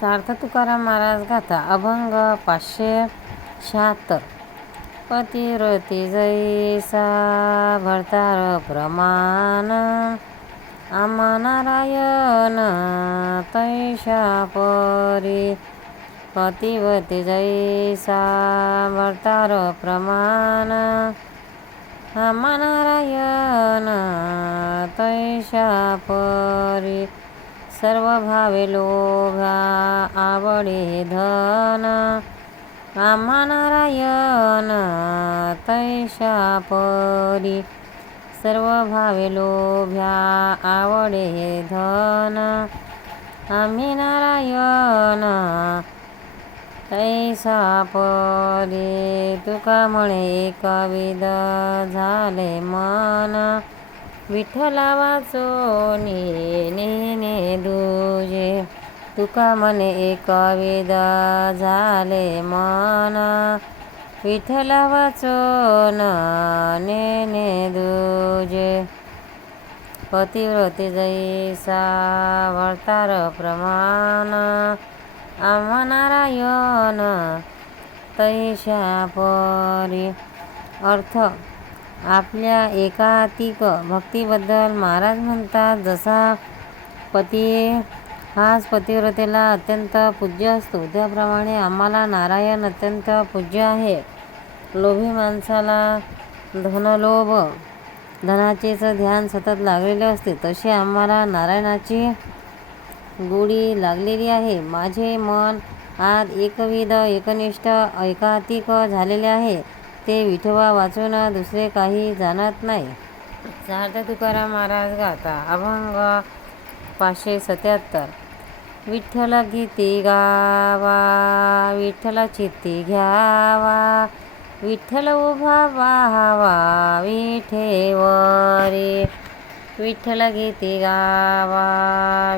सार्थ तुकाराम महाराज गाथा अभंग 576. पतिव्रती जैसा भरतार प्रमाण, आम्हा नारायण तैशा परी. पतिव्रती जैसा भरतार प्रमाण, आम्हा नारायण तैशा परी. सर्व भावे लोभा आवडे धन, आम्हा नारायण तैशा परी. सर्व भावे लोभ्या आवडे धन, आम्ही नारायण तैसा परी. तुका म्हणे एकविध झाले मन, विठ्ठला वाचोनी नेने दुजे. तुका म्हणे एकविध झाले मन, विठ्ठला वाचोन नेने दुजे. पतिव्रती जैसा भरतार प्रमाण, आम्हा नारायण तैशा परी. अर्थ: आपल्या एकात्मिक भक्तीबद्दल महाराज म्हणतात, जसा पती हाच पतिव्रतेला अत्यंत पूज्य असतो, त्याप्रमाणे आम्हाला नारायण अत्यंत पूज्य आहे. लोभी माणसाला धनलोभ, धनाचेच ध्यान सतत लागलेले असते, तसे आम्हाला नारायणाची गोडी लागलेली आहे. माझे मन आज एकविध, एकनिष्ठ, एकात्मिक झालेले आहे. ते विठोबा वाचून दुसरे काही जाणत नाही. सार्थ तुकाराम महाराज गाथा अभंग 577. विठ्ठल गीती गावा, विठ्ठल चित्ती घ्यावा, विठ्ठल उभा पाहावा विठेवरी. विठ्ठल गीती गावा,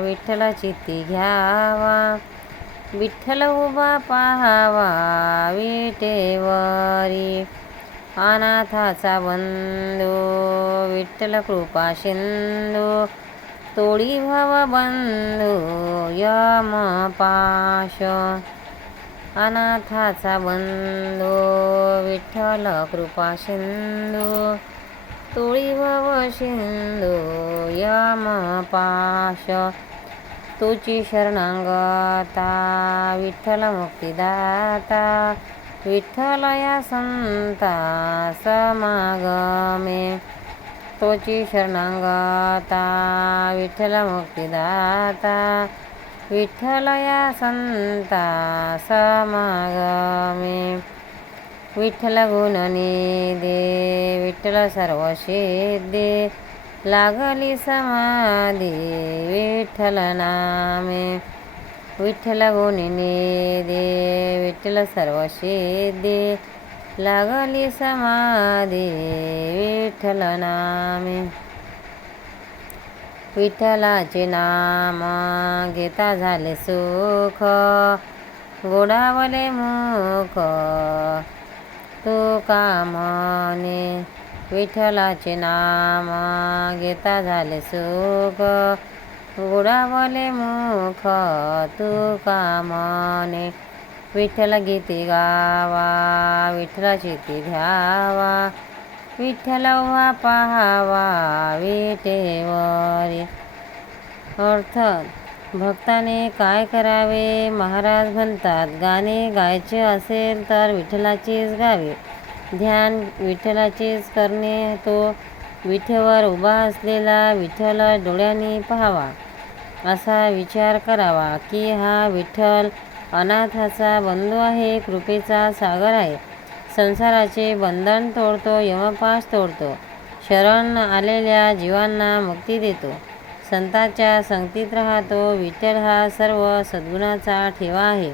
विठ्ठल चित्ती घ्यावा, विठ्ठल उभा पाहावा विटेवरी. अनाथाचा बंधू विठ्ठल कृपा सिंधू, तोडी भव बंधू यम पाश. अनाथाचा बंधू विठ्ठल कृपा सिंधू, तोडी भव सिंधू यम पाश. तुची शरणागता विठ्ठल मुक्तिदाता, विठ्ठल या संता समागमे. तोची शरणागता विठ्ठल मुक्तिदाता, विठ्ठल या संता समागमे. विठ्ठल गुण निधी विठ्ठल सर्व सिद्धी, लागली समाधी विठ्ठल नामे. विठ्ठल गुण निधी विठ्ठल सर्व सिद्धी, लागली समाधी विठ्ठल नामे. विठ्ठलाचे नाम घेता झाले सुख, गोडावले मुख तुका म्हणे. विठ्ठलाचे नाम घेता झाले सुख, गोडावले मुख तुका म्हणे. विठ्ठल गीती गावा, विठ्ठल चित्ती घ्यावा, विठ्ठल उभा पाहावा विटेवरी. अर्थ: भक्ताने काय करावे? महाराज म्हणतात, गाणे गायचे असेल तर विठ्ठलाचेच गावे, ध्यान विठ्ठलाचेच करणे. तो विठेवर उभा असलेला विठ्ठल डोळ्यांनी पाहावा, असा विचार करावा की हा विठ्ठल अनाथाचा बंधू आहे, कृपेचा सागर आहे, संसाराचे बंधन तोडतो, यमपाश तोडतो, शरण आलेल्या जीवांना मुक्ती देतो, संतांच्या संगतीत राहतो. विठ्ठल हा सर्व सद्गुणाचा ठेवा आहे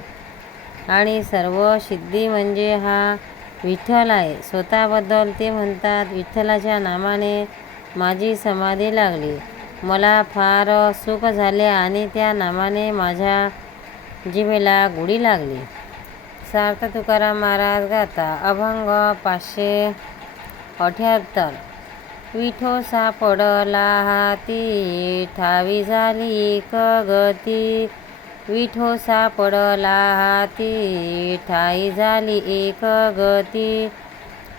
आणि सर्व सिद्धी म्हणजे हा विठ्ठल आहे. स्वतःबद्दल ते म्हणतात, विठ्ठलाच्या नामाने माझी समाधी लागली, मला फार सुख झाले आणि त्या नामाने माझ्या जिभेला गोडी लागली. सार्थ तुकाराम महाराज गाथा अभंग 578. विठो सापडला हाती, ठावी झाली कगती, विठो सापडला हाती, ठाई झाली एक गती.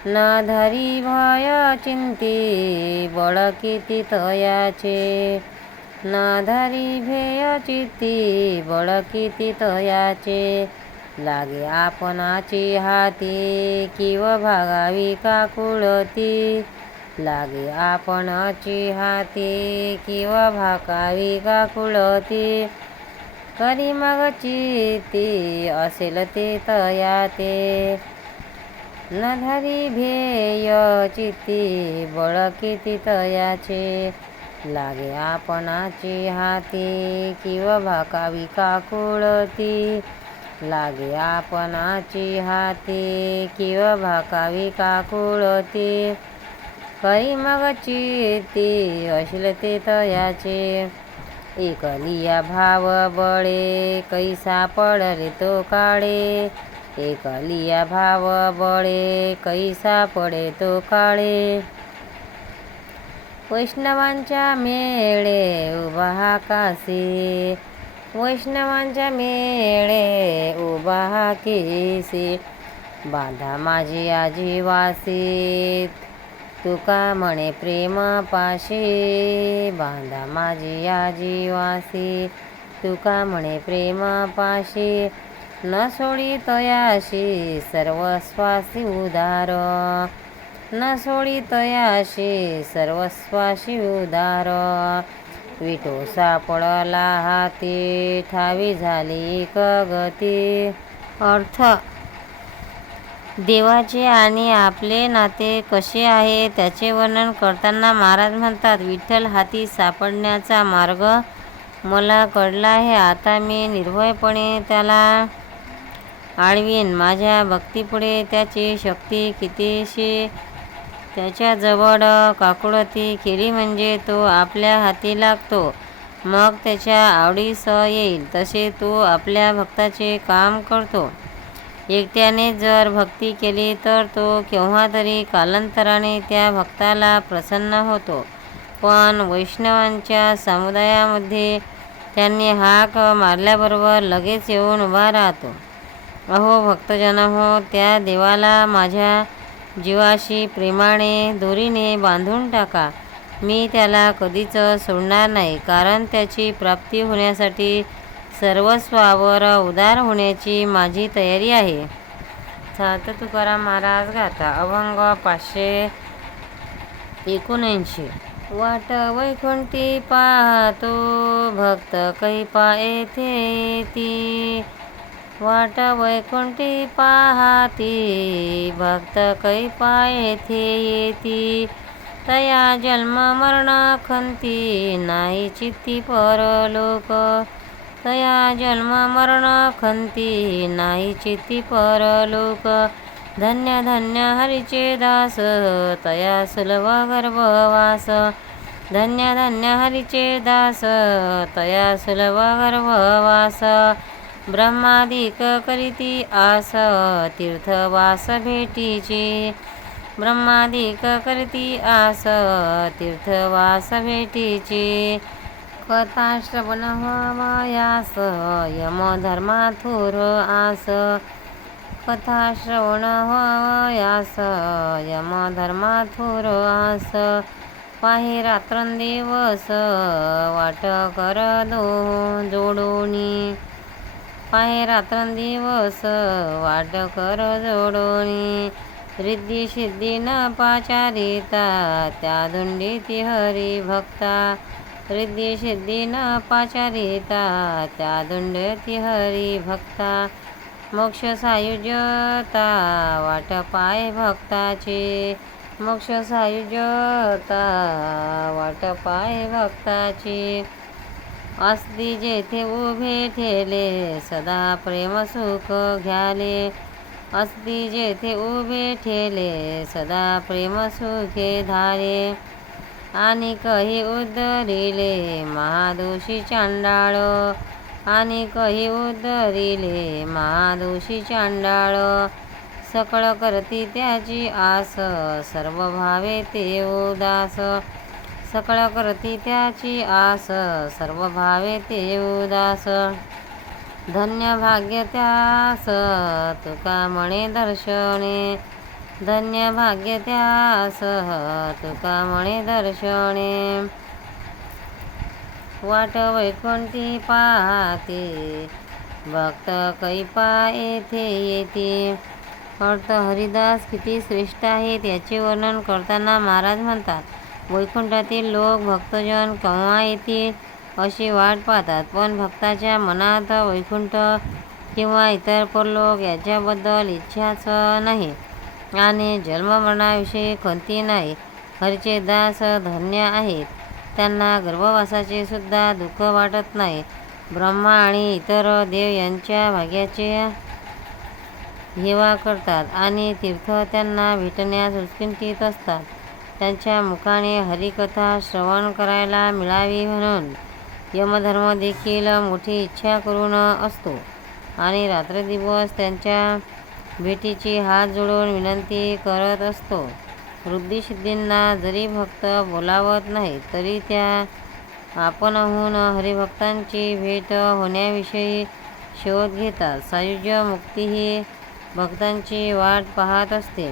न धरी भय चिंती, बळ किती तयाचे. न धरी भेय चित्ती, बळ किती तयाचे. लागे आपणाची हाती, किव भागावी काकुळती. लागे आपणाची हाती, किव भागावी काकुळती. करी मग चित्ती, असेल ते तयाते. न धरी भेय चित्ती, बळ किती तयाचे. लागे आपणाची हाती, किव भाकावी काकुळती. लागे आपणाची हाती, किव भाकावी काकुळती. करी मग चित्ती, असेल ते तयाचे. एक लिया भाव बळे, कैसा पडले तो काळे. एक लिया भाव बळे, कैसा पडे तो काळे. वैष्णवांच्या मेळे उभा हा कासी. वैष्णवांच्या मेळे उभा हा केसी. बांधा माझी आजी वासी, तुका म्हणे प्रेम पाशी. बांधा माझी आजी वासी, तुका म्हणे प्रेम पाशी. न सोडी तयाशी, सर्वस्वासी उदार. न सोडी तयाशी, सर्वस्वासी उदार. विठो सापडला हाती, ठावी झाली एक गती. अर्थ: देवाचे आणि आपले नाते कसे आहे त्याचे वर्णन करताना महाराज म्हणतात, विठ्ठल हाती सापडण्याचा मार्ग मला कळला आहे. आता मी निर्भयपणे त्याला आळवीन. माझ्या भक्तीपुढे त्याची शक्ती कितीशी. त्याच्याजवळ काकुळती केली म्हणजे तो आपल्या हाती लागतो. मग त्याच्या आवडीस येईल तसे तो आपल्या भक्ताचे काम करतो. एकट्याने जर भक्ती केली तर तो केव्हा तरी कालांतराने त्या भक्ताला प्रसन्न होतो. पण वैष्णवांच्या समुदायामध्ये त्यांनी हाक मारल्याबरोबर लगेच येऊन उभा राहतो. अहो भक्तजन हो, त्या देवाला माझ्या जीवाशी प्रेमाने दोरीने बांधून टाका. मी त्याला कधीच सोडणार नाही, कारण त्याची प्राप्ती होण्यासाठी सर्वस्वावर उदार होण्याची माझी तयारी आहे. संत तुकाराम महाराज गाथा अभंग 579. वाट वैकुंठी पाहतो भक्त कैपा येथे येती. वाट वैकुंठी पाहती भक्त कैपा येथे येती. तया जन्म मरण खंती नाही चित्ती परलोक. तया जन्म मरण खंती नाही चित्ती परलोक. धन्य धन्य हरीचे दास तया सुलभ गर्भवास. धन्य धन्य हरीचे दास तया सुलभ गर्भवास. ब्रह्मादिक करीती आस तीर्थवास भेटीची. ब्रह्मादिक करीती आस तीर्थवास भेटीची. कथा श्रवण व्हावयास यमधर्मा थोर आस. कथा श्रवण व्हावयास यमधर्मा थोर आस. पाहे रात्रंदिवस वाट कर जोडोनी. पाहे रात्रंदिवस वाट कर जोडोनी. रिद्धी सिद्धी न पाचारिता त्या धुंडीती हरी भक्ता. रिद्धी सिद्धी न पाचारिता त्या धुंडीती हरी भक्ता. मोक्ष सायुज्यता वाट पाय भक्ताची. मोक्ष सायुज्यता वाट पाय भक्ताची. असती जेथे उभे ठेले सदा प्रेम सुख घ्याले. असती जेथे उभे ठेले सदा प्रेम सुखे धारे. आणि कही उद्धरिले महादोषी चांडाळ. आणि कही उद्धरिले महादोषी चांडाळ. सकळ करती त्याची आस सर्व भावे ते उदास. सकळ करती त्याची आस सर्व भावे ते उदास. धन्य भाग्य त्यास तुका म्हणे दर्शने, धन्य भाग्य त्यास तुका म्हणे दर्शने. वाट वैकुंठी पाहते भक्त कैपा येथे येते. अर्थ हरिदास किती श्रेष्ठ आहेत याचे वर्णन करताना महाराज म्हणतात, वैकुंठातील लोक भक्तजन केव्हा येतील अशी वाट पाहतात, पण भक्ताच्या मनात वैकुंठ किंवा इतर परलोक याच्याबद्दल इच्छाच नाही आणि जन्ममरणाविषयी खंती नाही. हरीचे दास धन्य आहेत, त्यांना गर्भवासाचे सुद्धा दुःख वाटत नाही. ब्रह्मा आणि इतर देव यांच्या भाग्याचे हेवा करतात आणि तीर्थ त्यांना भेटण्यास उत्कंठित असतात. त्यांच्या मुखाने हरिकथा श्रवण करायला मिळावी म्हणून यमधर्म देखील मोठी इच्छा करून असतो आणि रात्रदिवस त्यांच्या भेटीची हात जोडून विनंती करत असतो. वृद्धिसिद्धींना जरी भक्त बोलावत नाही तरी त्या आपणहून हरिभक्तांची भेट होण्याविषयी शोध घेतात. सायुज्य मुक्ती ही भक्तांची वाट पाहत असते.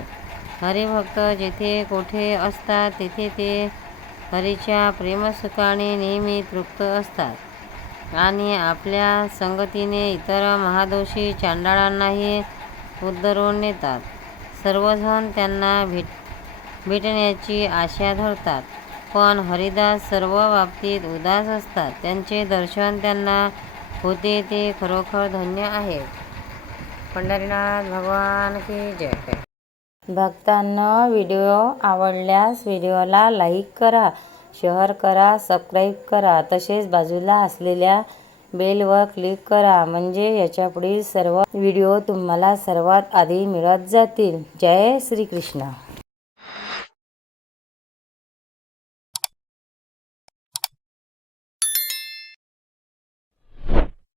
हरिभक्त जेथे कोठे असतात तेथे ते हरीच्या प्रेमसुखाने नेहमी तृप्त असतात आणि आपल्या संगतीने इतर महादोषी चांडाळांनाही उद्धरून नेतात. सर्वजण त्यांना भेटण्याची आशा धरतात, पण हरिदास सर्व बाबतीत उदास असतात. त्यांचे दर्शन त्यांना होते ते खरोखर धन्य आहे. पंढरीनाथ भगवान की जय. भक्तांनो, व्हिडिओ आवडल्यास व्हिडिओला लाईक करा, शेअर करा, सबस्क्राईब करा. तसेच बाजूला असलेल्या बेलवर क्लिक करा, म्हणजे याच्यापुढील सर्व व्हिडिओ तुम्हाला सर्वात आधी मिळत जातील. जय श्री कृष्ण.